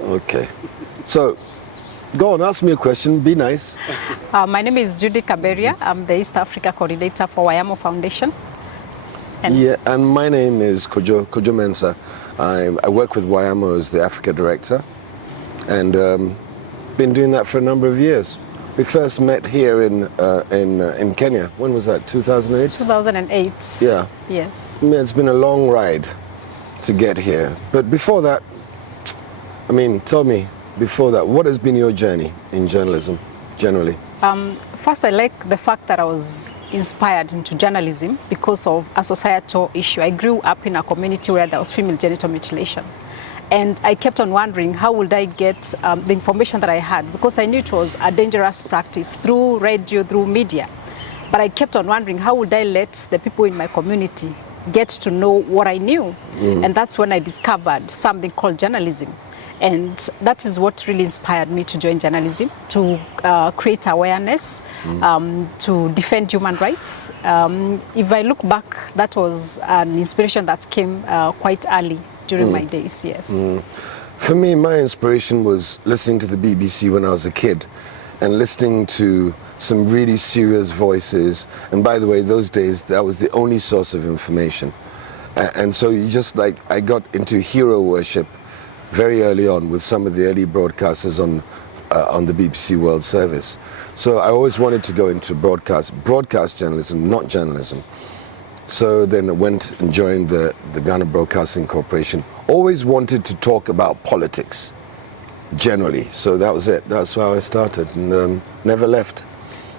Okay. So, go on, ask me a question, be nice. My name is Judie Kaberia. I'm the East Africa coordinator for Wayamo Foundation. And my name is Roberts-Mensah. I work with Wayamo as the Africa director, and been doing that for a number of years. We first met here in Kenya. When was that? 2008? 2008. Yeah. Yes. It's been a long ride to get here. But before that, I mean, tell me, before that, what has been your journey in journalism, generally? First, I like the fact that I was inspired into journalism because of a societal issue. I grew up in a community where there was female genital mutilation. And I kept on wondering, how would I get the information that I had? Because I knew it was a dangerous practice through radio, through media. But I kept on wondering, how would I let the people in my community get to know what I knew? And that's when I discovered something called journalism. And that is what really inspired me to join journalism, to create awareness, to defend human rights. If I look back, that was an inspiration that came quite early during my days, yes. For me, my inspiration was listening to the BBC when I was a kid and listening to some really serious voices. And by the way, those days, that was the only source of information. And so you just like, I got into hero worship very early on with some of the early broadcasters on the BBC World Service. So I always wanted to go into broadcast journalism, not journalism. So then I went and joined the Ghana Broadcasting Corporation. Always wanted to talk about politics, generally. So that was it. That's how I started, and never left.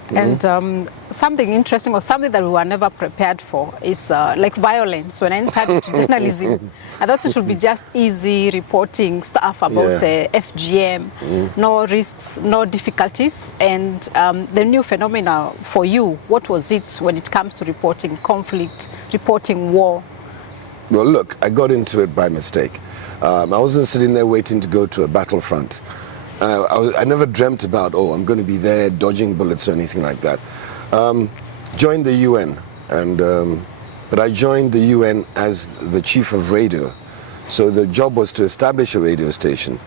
And something interesting, or something that we were never prepared for, is like violence. When I entered into journalism, I thought it would be just easy reporting stuff about FGM, no risks, no difficulties. And the new phenomena for you, what was it when it comes to reporting conflict, reporting war? Well, look, I got into it by mistake. I wasn't sitting there waiting to go to a battlefront. I never dreamt about, I'm going to be there dodging bullets or anything like that. Joined the UN, but I joined the UN as the chief of radio. So the job was to establish a radio station.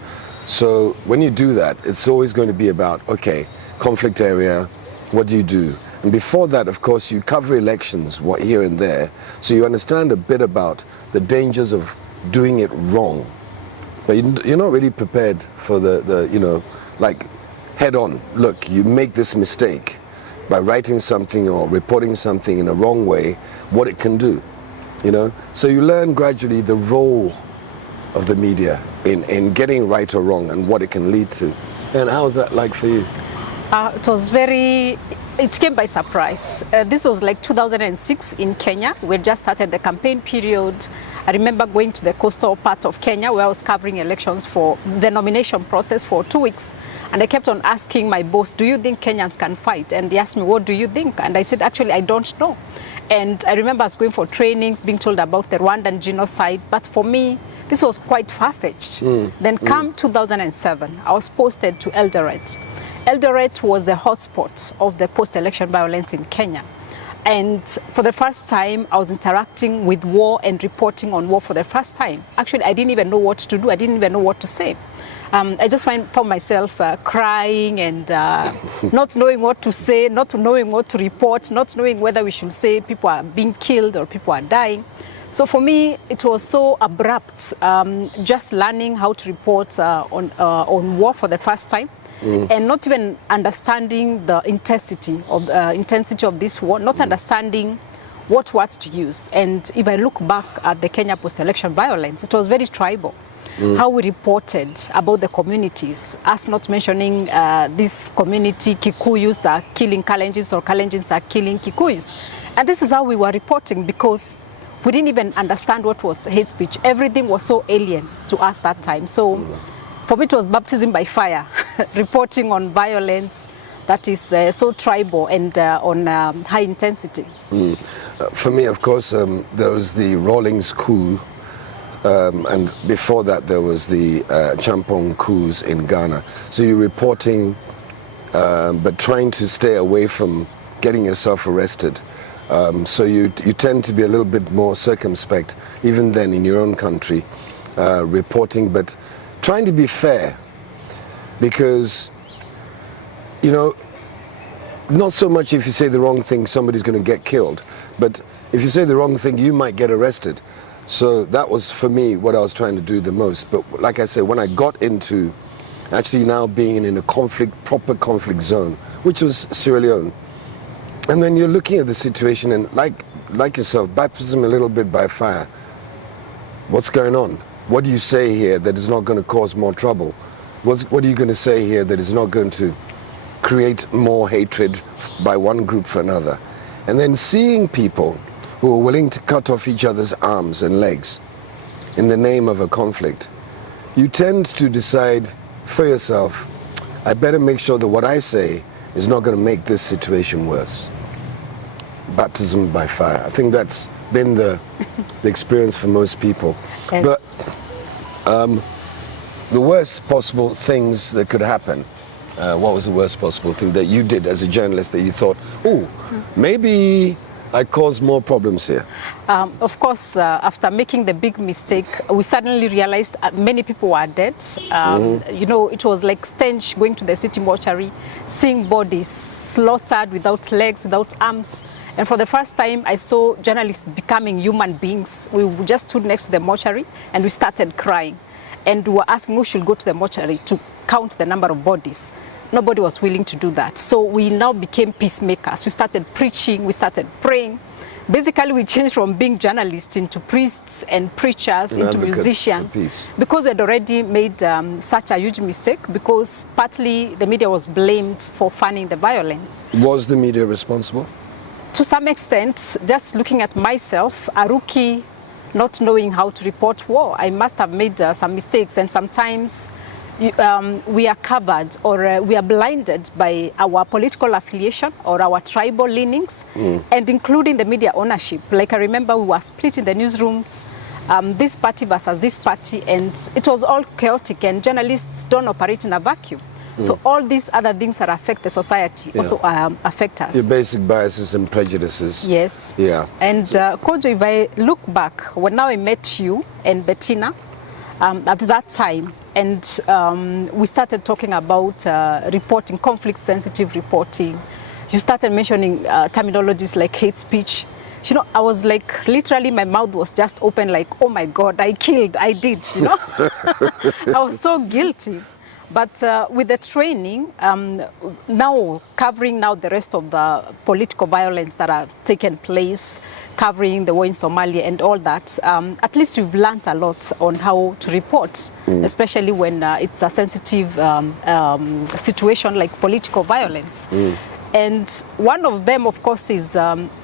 So when you do that, it's always going to be about, okay, conflict area, what do you do? And before that, of course, you cover elections, what here and there, so you understand a bit about the dangers of doing it wrong. But you're not really prepared for the like head on. Look, you make this mistake by writing something or reporting something in a wrong way, what it can do, So you learn gradually the role of the media in getting right or wrong and what it can lead to. And how was that like for you? It came by surprise. This was like 2006 in Kenya. We just started the campaign period. I remember going to the coastal part of Kenya where I was covering elections for the nomination process for 2 weeks. And I kept on asking my boss, do you think Kenyans can fight? And he asked me, what do you think? And I said, actually, I don't know. And I remember I was going for trainings, being told about the Rwandan genocide. But for me, this was quite far-fetched. Then come 2007, I was posted to Eldoret. Eldoret was the hotspot of the post-election violence in Kenya. And for the first time, I was interacting with war and reporting on war for the first time. Actually, I didn't even know what to do. I didn't even know what to say. I just found myself crying and not knowing what to say, not knowing what to report, not knowing whether we should say people are being killed or people are dying. So for me, it was so abrupt, just learning how to report on war for the first time. And not even understanding the intensity of this war, not understanding what words to use. And if I look back at the Kenya post-election violence, it was very tribal. How we reported about the communities, us not mentioning this community, Kikuyus are killing Kalenjins or Kalenjins are killing Kikuyus. And this is how we were reporting because we didn't even understand what was hate speech. Everything was so alien to us that time. So for me, it was baptism by fire, reporting on violence that is so tribal and on high intensity. For me, of course, there was the Rawlings coup, and before that there was the Champong coups in Ghana. So you're reporting, but trying to stay away from getting yourself arrested. So you tend to be a little bit more circumspect, even then in your own country, reporting, but trying to be fair, because, you know, not so much if you say the wrong thing, somebody's going to get killed, but if you say the wrong thing, you might get arrested. So that was, for me, what I was trying to do the most. But like I said, when I got into actually now being in a proper conflict zone, which was Sierra Leone, and then you're looking at the situation and like yourself, baptism a little bit by fire. What's going on? What do you say here that is not going to cause more trouble? What are you going to say here that is not going to create more hatred by one group for another? And then seeing people who are willing to cut off each other's arms and legs in the name of a conflict, you tend to decide for yourself, I better make sure that what I say is not going to make this situation worse. Baptism by fire. I think that's been the experience for most people. Okay. But the worst possible things that could happen, what was the worst possible thing that you did as a journalist that you thought, oh, maybe I caused more problems here? Of course, after making the big mistake, we suddenly realized many people were dead. You know, it was like stench going to the city mortuary, seeing bodies slaughtered without legs, without arms. And for the first time, I saw journalists becoming human beings. We just stood next to the mortuary and we started crying. And we were asking who should go to the mortuary to count the number of bodies. Nobody was willing to do that. So we now became peacemakers. We started preaching, we started praying. Basically, we changed from being journalists into priests and preachers, into musicians, because we had already made such a huge mistake, because partly the media was blamed for fanning the violence. Was the media responsible? To some extent, just looking at myself, a rookie, not knowing how to report war, I must have made some mistakes, and sometimes we are covered or we are blinded by our political affiliation or our tribal leanings, and including the media ownership. Like I remember we were split in the newsrooms, this party versus this party, and it was all chaotic, and journalists don't operate in a vacuum. So all these other things that affect the society also affect us. Your basic biases and prejudices. Yes. Yeah. And Kojo, if I look back, when now I met you and Bettina at that time, and we started talking about reporting, conflict-sensitive reporting. You started mentioning terminologies like hate speech. You know, I was like, literally my mouth was just open like, oh my God, I did, you know. I was so guilty. But with the training, now covering now the rest of the political violence that have taken place, covering the war in Somalia and all that, at least we've learned a lot on how to report, especially when it's a sensitive situation like political violence. And one of them, of course, is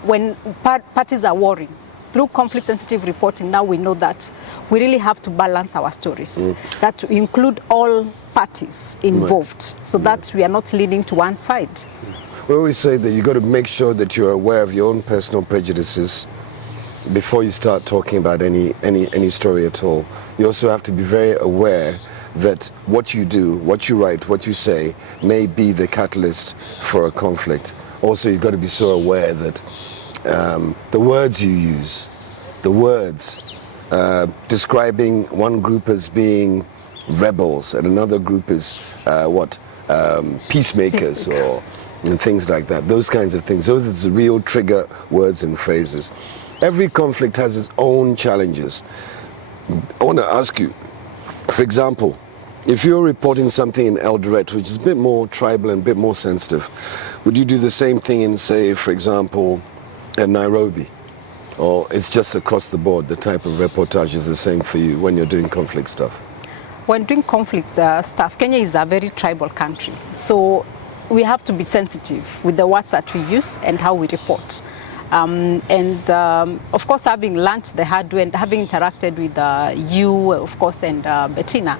when parties are warring. Through conflict-sensitive reporting, now we know that we really have to balance our stories, that to include all parties involved, so that we are not leaning to one side. We always say that you've got to make sure that you're aware of your own personal prejudices before you start talking about any story at all. You also have to be very aware that what you do, what you write, what you say may be the catalyst for a conflict. Also, you've got to be so aware that the words you use, the words describing one group as being rebels and another group is peacemakers and things like that, those kinds of things. Those are the real trigger words and phrases. Every conflict has its own challenges. I want to ask you, for example, if you're reporting something in Eldoret, which is a bit more tribal and a bit more sensitive, would you do the same thing in, say, for example, at Nairobi? Or it's just across the board, the type of reportage is the same for you when you're doing conflict stuff? When doing conflict stuff, Kenya is a very tribal country. So we have to be sensitive with the words that we use and how we report. Of course, having learned the hard way and having interacted with you, of course, and Bettina,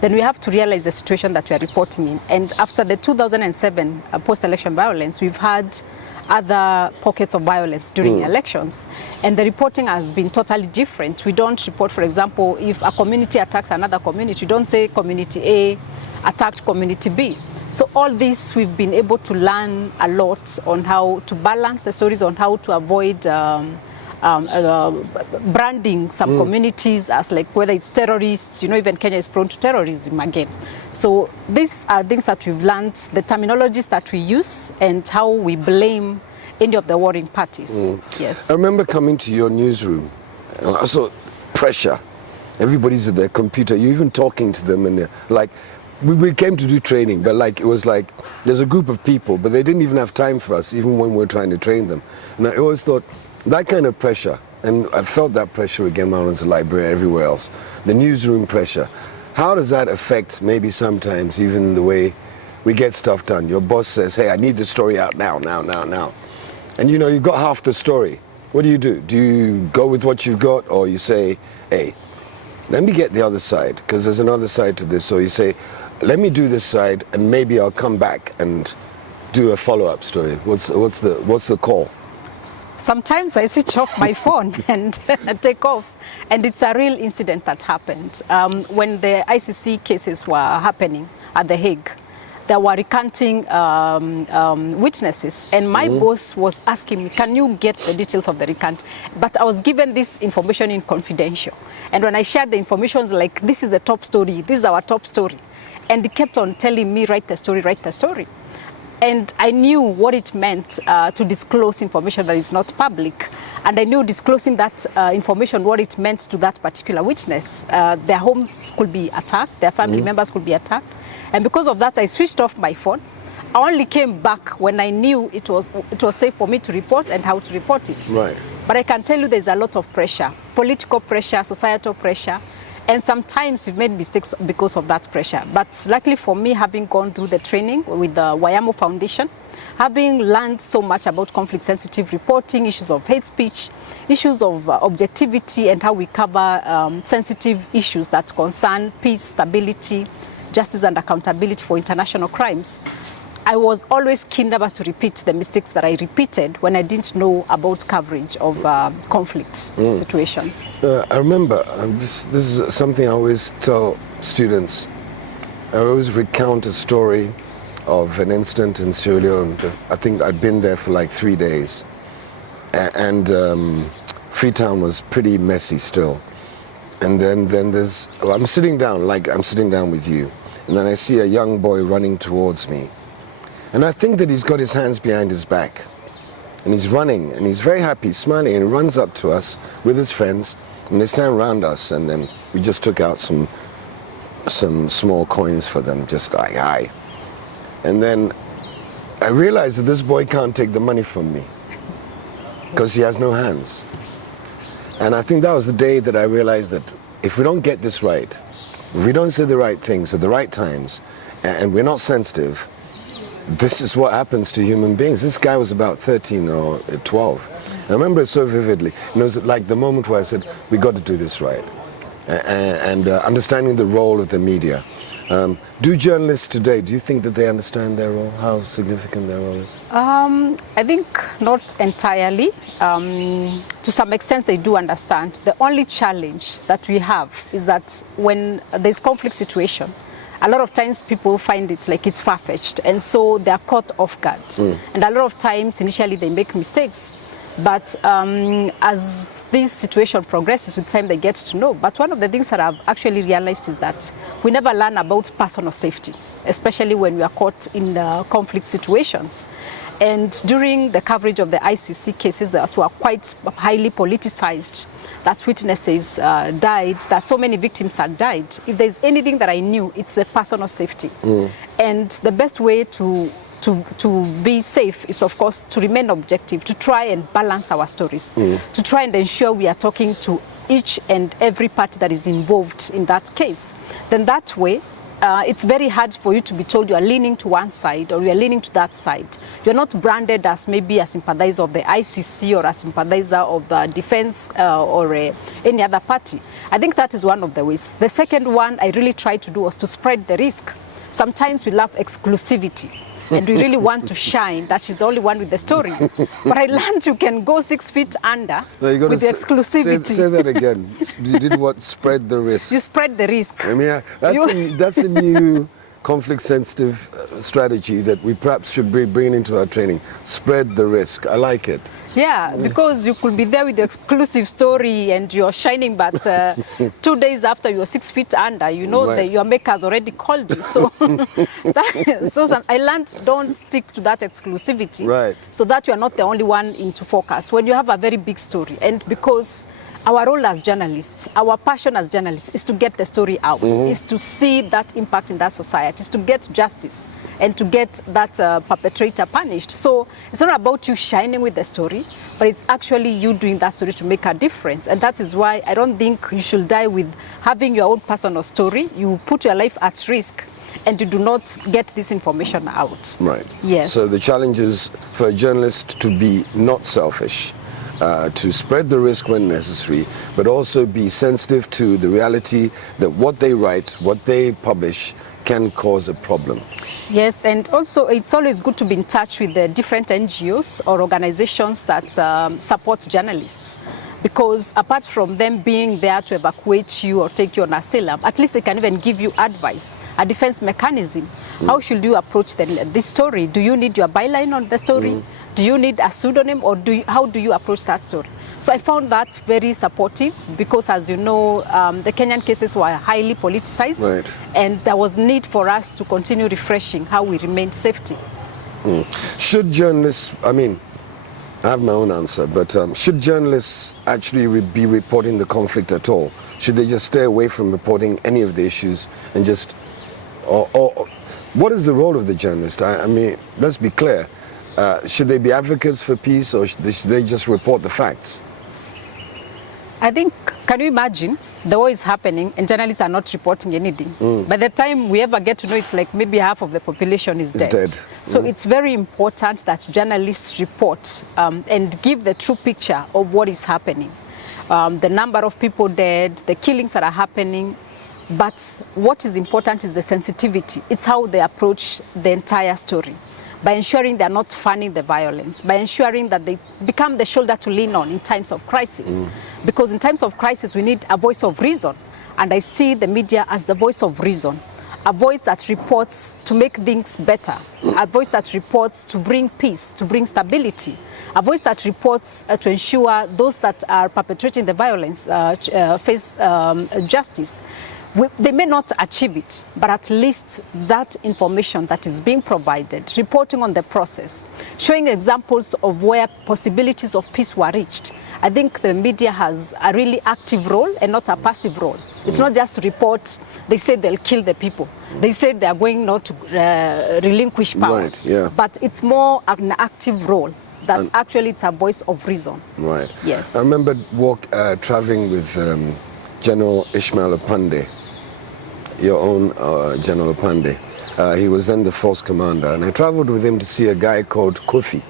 then we have to realize the situation that we are reporting in. And after the 2007 post-election violence, we've had other pockets of violence during elections, and the reporting has been totally different. We don't report, for example, if a community attacks another community, we don't say community A attacked community B. So all this, we've been able to learn a lot on how to balance the stories, on how to avoid branding some communities as like whether it's terrorists, even Kenya is prone to terrorism again. So these are things that we've learned, the terminologies that we use and how we blame any of the warring parties. Yes. I remember coming to your newsroom, and I saw pressure. Everybody's at their computer. You're even talking to them, and like, we came to do training, but like it was like there's a group of people, but they didn't even have time for us, even when we were trying to train them. And I always thought that kind of pressure, and I felt that pressure again when I was in the library, everywhere else. The newsroom pressure. How does that affect maybe sometimes even the way we get stuff done? Your boss says, "Hey, I need the story out now," and you've got half the story. What do? Do you go with what you've got, or you say, "Hey, let me get the other side, because there's another side to this," or you say, "Let me do this side, and maybe I'll come back and do a follow-up story"? What's the call? Sometimes I switch off my phone and take off, and it's a real incident that happened when the ICC cases were happening at The Hague. There were recanting witnesses, and my boss was asking me, "Can you get the details of the recount?" But I was given this information in confidential, and when I shared the information, it was like, "This is the top story. This is our top story." And he kept on telling me, write the story. And I knew what it meant to disclose information that is not public. And I knew disclosing that information, what it meant to that particular witness. Their homes could be attacked, their family members could be attacked. And because of that, I switched off my phone. I only came back when I knew it was safe for me to report and how to report it. Right. But I can tell you there's a lot of pressure, political pressure, societal pressure. And sometimes we've made mistakes because of that pressure. But luckily for me, having gone through the training with the Wayamo Foundation, having learned so much about conflict-sensitive reporting, issues of hate speech, issues of objectivity, and how we cover sensitive issues that concern peace, stability, justice, and accountability for international crimes, I was always keen never to repeat the mistakes that I repeated when I didn't know about coverage of conflict situations. I remember, this is something I always tell students. I always recount a story of an incident in Sierra Leone. I think I'd been there for like 3 days. And Freetown was pretty messy still. And then I'm sitting down with you. And then I see a young boy running towards me. And I think that he's got his hands behind his back. And he's running, and he's very happy, smiling, and he runs up to us with his friends, and they stand around us, and then we just took out some small coins for them, just like, hi. And then I realized that this boy can't take the money from me, because he has no hands. And I think that was the day that I realized that if we don't get this right, if we don't say the right things at the right times, and we're not sensitive, this is what happens to human beings. This guy was about 13 or 12. I remember it so vividly. And it was like the moment where I said, we got to do this right. And understanding the role of the media. Do journalists today, do you think that they understand their role, how significant their role is? I think not entirely. To some extent they do understand. The only challenge that we have is that when there's conflict situation, a lot of times people find it like it's far-fetched, and so they're caught off guard. And a lot of times initially they make mistakes, but as this situation progresses with time they get to know. But one of the things that I've actually realized is that we never learn about personal safety, especially when we are caught in conflict situations. And during the coverage of the ICC cases that were quite highly politicized, that witnesses died, that so many victims had died, if there's anything that I knew, it's the personal safety. And the best way to be safe is, of course, to remain objective, to try and balance our stories, to try and ensure we are talking to each and every party that is involved in that case. Then that way, it's very hard for you to be told you are leaning to one side or you are leaning to that side. You're not branded as maybe a sympathizer of the ICC or a sympathizer of the defense or any other party. I think that is one of the ways. The second one I really tried to do was to spread the risk. Sometimes we love exclusivity. And we really want to shine that she's the only one with the story. But I learned you can go 6 feet under with the exclusivity. Say that again. You did what? Spread the risk. You spread the risk. I mean, that's a new conflict-sensitive strategy that we perhaps should be bringing into our training. Spread the risk. I like it. Yeah, because you could be there with the exclusive story and you're shining, but 2 days after you're 6 feet under, you know that your maker's already called you. So, I learned don't stick to that exclusivity, so that you're not the only one into focus. When you have a very big story, and because our role as journalists, our passion as journalists is to get the story out, is to see that impact in that society, is to get justice and to get that perpetrator punished. So it's not about you shining with the story, but it's actually you doing that story to make a difference. And that is why I don't think you should die with having your own personal story. You put your life at risk and you do not get this information out. Right. Yes. So the challenge is for a journalist to be not selfish, to spread the risk when necessary, but also be sensitive to the reality that what they write, what they publish can cause a problem. Yes, and also it's always good to be in touch with the different NGOs or organizations that support journalists, because apart from them being there to evacuate you or take you on asylum, at least they can even give you advice, a defense mechanism. How should you approach this story? Do you need your byline on the story? Do you need a pseudonym, or how do you approach that story? So I found that very supportive, because as you know, the Kenyan cases were highly politicized, and there was need for us to continue refreshing how we remain safety. Should journalists, I mean, I have my own answer, but should journalists actually be reporting the conflict at all? Should they just stay away from reporting any of the issues and just, or what is the role of the journalist? I mean, let's be clear. Should they be advocates for peace, or should they just report the facts? I think, can you imagine the war is happening and journalists are not reporting anything? By the time we ever get to know, it's like maybe half of the population is dead. So it's very important that journalists report and give the true picture of what is happening. The number of people dead, the killings that are happening. But what is important is the sensitivity. It's how they approach the entire story, by ensuring they're not fanning the violence, by ensuring that they become the shoulder to lean on in times of crisis. Because in times of crisis, we need a voice of reason. And I see the media as the voice of reason, a voice that reports to make things better, a voice that reports to bring peace, to bring stability, a voice that reports to ensure those that are perpetrating the violence face justice. They may not achieve it, but at least that information that is being provided, reporting on the process, showing examples of where possibilities of peace were reached. I think the media has a really active role and not a passive role. It's not just to report, they say they'll kill the people. They say they are going not to relinquish power. But it's more an active role, that actually it's a voice of reason. Yes. I remember traveling with General Ishmael Opande, your own General Opande. He was then the force commander, and I traveled with him to see a guy called Kofi.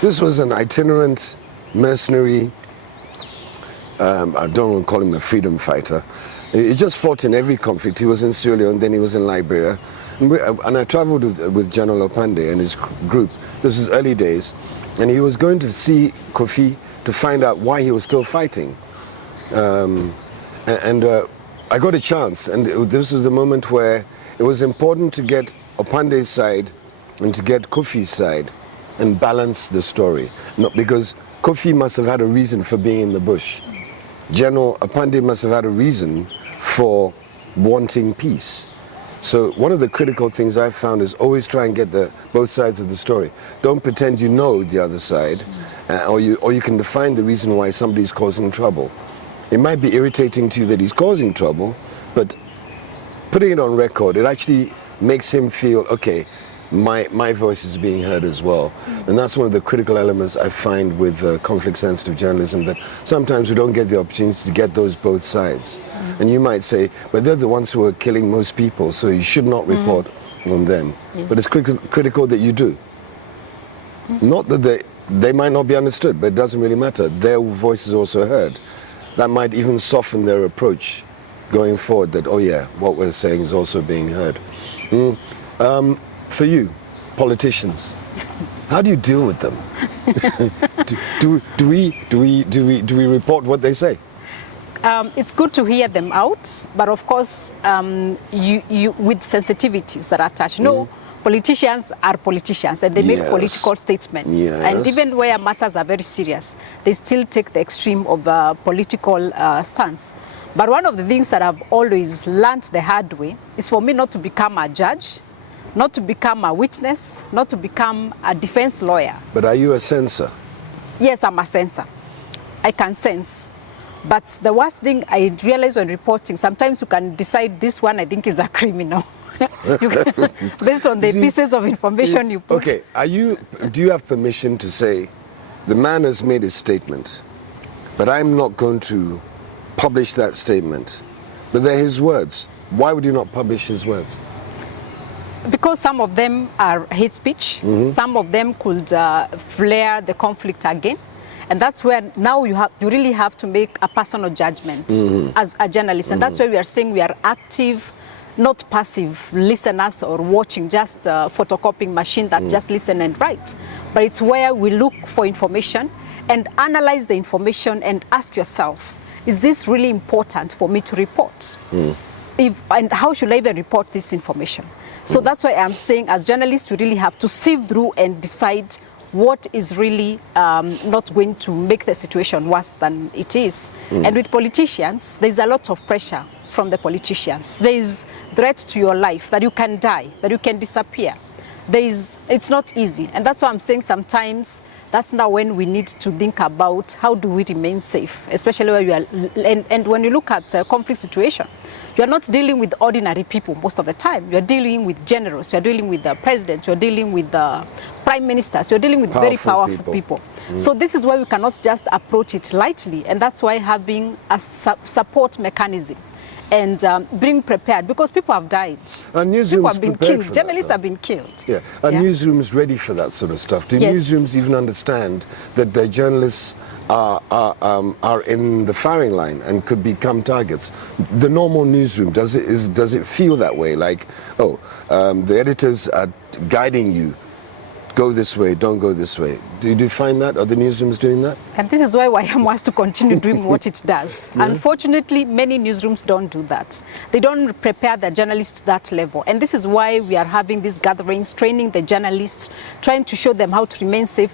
This was an itinerant mercenary, I don't want to call him a freedom fighter. He just fought in every conflict. He was in Sierra Leone, then he was in Liberia. And I traveled with General Opande and his group. This was early days, and he was going to see Kofi to find out why he was still fighting. I got a chance, and this was the moment where it was important to get Opande's side and to get Kofi's side and balance the story. Not because Kofi must have had a reason for being in the bush. General Opande must have had a reason for wanting peace. So one of the critical things I've found is always try and get both sides of the story. Don't pretend you know the other side, or you can define the reason why somebody's causing trouble. It might be irritating to you that he's causing trouble, but putting it on record, it actually makes him feel, okay, my voice is being heard as well. And that's one of the critical elements I find with conflict-sensitive journalism, that sometimes we don't get the opportunity to get those both sides. And you might say, but they're the ones who are killing most people, so you should not report on them. But it's critical that you do. Not that they might not be understood, but it doesn't really matter. Their voice is also heard. That might even soften their approach going forward, that, oh yeah, what we're saying is also being heard. For you, politicians, how do you deal with them? do we report what they say? It's good to hear them out, but of course, you with sensitivities that are attached. No, politicians are politicians, and they make political statements. And even where matters are very serious, they still take the extreme of a political stance. But one of the things that I've always learned the hard way is for me not to become a judge, not to become a witness, not to become a defense lawyer. But are you a censor? Yes, I'm a censor. I can sense. But the worst thing I realize when reporting, sometimes you can decide this one I think is a criminal. Based on the pieces of information you put. Okay, do you have permission to say, the man has made a statement, but I'm not going to publish that statement, but they're his words. Why would you not publish his words? Because some of them are hate speech, some of them could flare the conflict again. And that's where now you really have to make a personal judgment as a journalist. And that's why we are saying we are active, not passive listeners or watching, just a photocopying machine that just listen and write. But it's where we look for information and analyze the information and ask yourself, is this really important for me to report? And how should I even report this information? So that's why I'm saying as journalists, we really have to sift through and decide what is really not going to make the situation worse than it is. And with politicians, there's a lot of pressure from the politicians. There's threat to your life, that you can die, that you can disappear. It's not easy. And that's why I'm saying sometimes that's now when we need to think about how do we remain safe, especially where you are. And when you look at a conflict situation, you are not dealing with ordinary people most of the time. You are dealing with generals, you are dealing with the president, you are dealing with the prime ministers, you are dealing with very powerful people. So this is why we cannot just approach it lightly. And that's why having a support mechanism and being prepared, because people have died. People have been killed. Journalists have been killed. Yeah, are newsrooms ready for that sort of stuff? Do newsrooms even understand that their journalists are in the firing line and could become targets? The normal newsroom, does it feel that way? Like, the editors are guiding you, go this way, don't go this way. Do you find that? Are the newsrooms doing that? And this is why Wayamu wants to continue doing what it does. Unfortunately, many newsrooms don't do that. They don't prepare the journalists to that level. And this is why we are having these gatherings, training the journalists, trying to show them how to remain safe,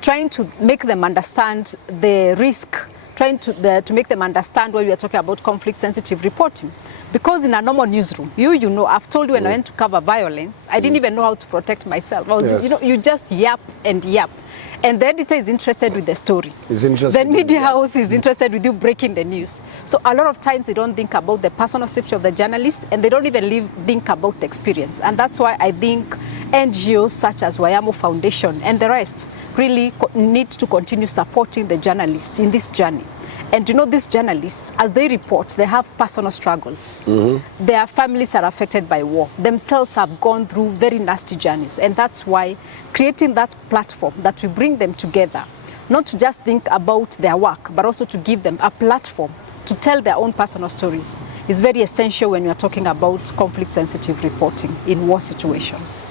trying to make them understand the risk, trying to make them understand why we are talking about conflict-sensitive reporting. Because in a normal newsroom, you know, I've told you when I went to cover violence, I didn't even know how to protect myself. I was, you just yap and yap. And the editor is interested with the story. The media house is interested with you breaking the news. So a lot of times they don't think about the personal safety of the journalist, and they don't even think about the experience. And that's why I think NGOs such as Wayamo Foundation and the rest really need to continue supporting the journalists in this journey. And you know, these journalists, as they report, they have personal struggles. Their families are affected by war. Themselves have gone through very nasty journeys. And that's why creating that platform that we bring them together, not to just think about their work, but also to give them a platform to tell their own personal stories, is very essential when you're talking about conflict-sensitive reporting in war situations.